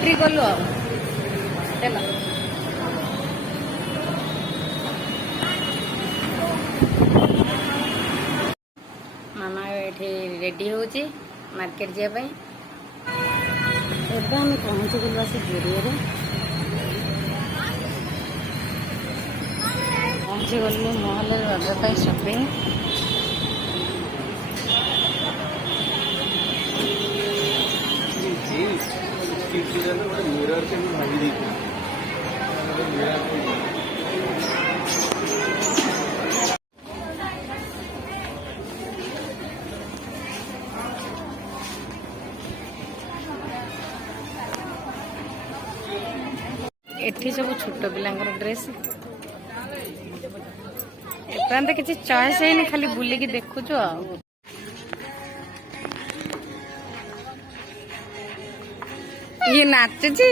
entry कलु चल मामा ये रेडी होची मार्केट जाए एवं आम पहुँची गलु आस जोरिए पहुँची गलु मॉल रज शॉपिंग एठी सब छोट पिलांकर ड्रेस एपर्यंत किसी चॉइस है खाली बुलिकी देखुचु ये नाचुची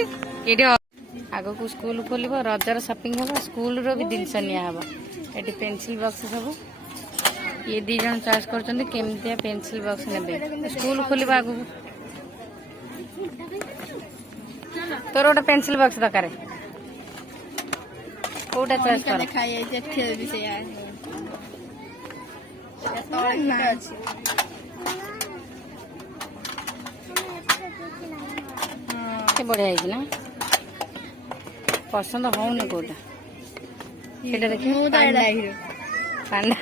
ये आग को स्कूल खोल रजर शॉपिंग हम स्कूल रो भी जिनस निहब ये पेंसिल बॉक्स सब ये दी जन चॉइस करमती पेंसिल बॉक्स ने स्कूल खोल आग तोर गोटे पेंसिल बॉक्स दरकार कोटा चॉइस कर बढ़िया है ना पसंद होनी कोटा पांडा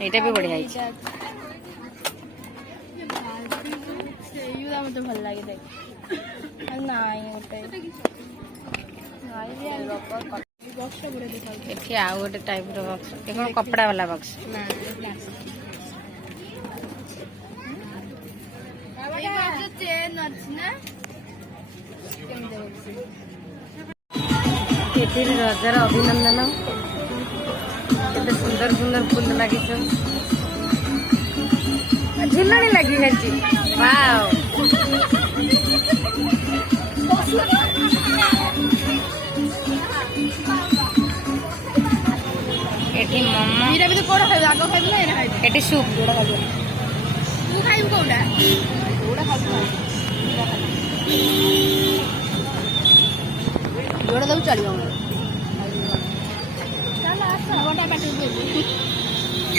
एटा भी बढ़िया है मत भल लगे देख एठी आउ गोटे टाइप रो बॉक्स ए कोन कपड़ा वाला बॉक्स एठी रजर अभिनंदन केते सुंदर सुंदर फूल लगी झुलनी लगी है वाओ एठी मम्मा मीरा भी तो कोड़ा खाइबो आगो खाइबो ना एना खाइबो एठी सूप कोड़ा खाइबो तू खाइबो कोड़ा कोड़ा खाइबो जोड़ा दउ चलियो चल आ गोटा बाटे दे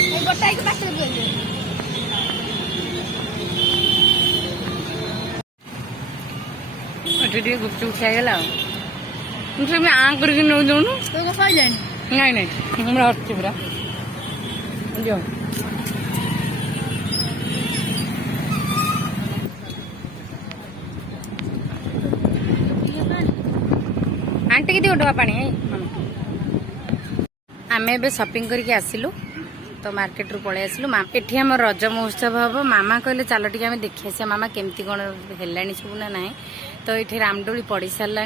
ए गोटा एक बाटे दे टे गुपचुप खाईगला तुमसे मैं आँख करके नौ जाऊँ तो नहीं नहीं हमारा अच्छे पूरा जो आंटी की उठवा पानी आम ए शॉपिंग करके आसिलु तो मार्केट रू पलि आसिलु एठी हम रज महोत्सव हम मामा कहले चलो टी आम देखी आस मामा केमती कौन है सब ना ना तो ये रामदोली पड़ सारा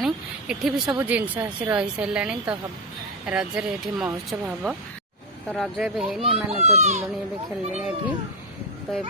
एठी भी सब जिनस आसी रही सारा तो रजर ये महोत्सव हम तो रज ए तो झुलनी खेलने तो ये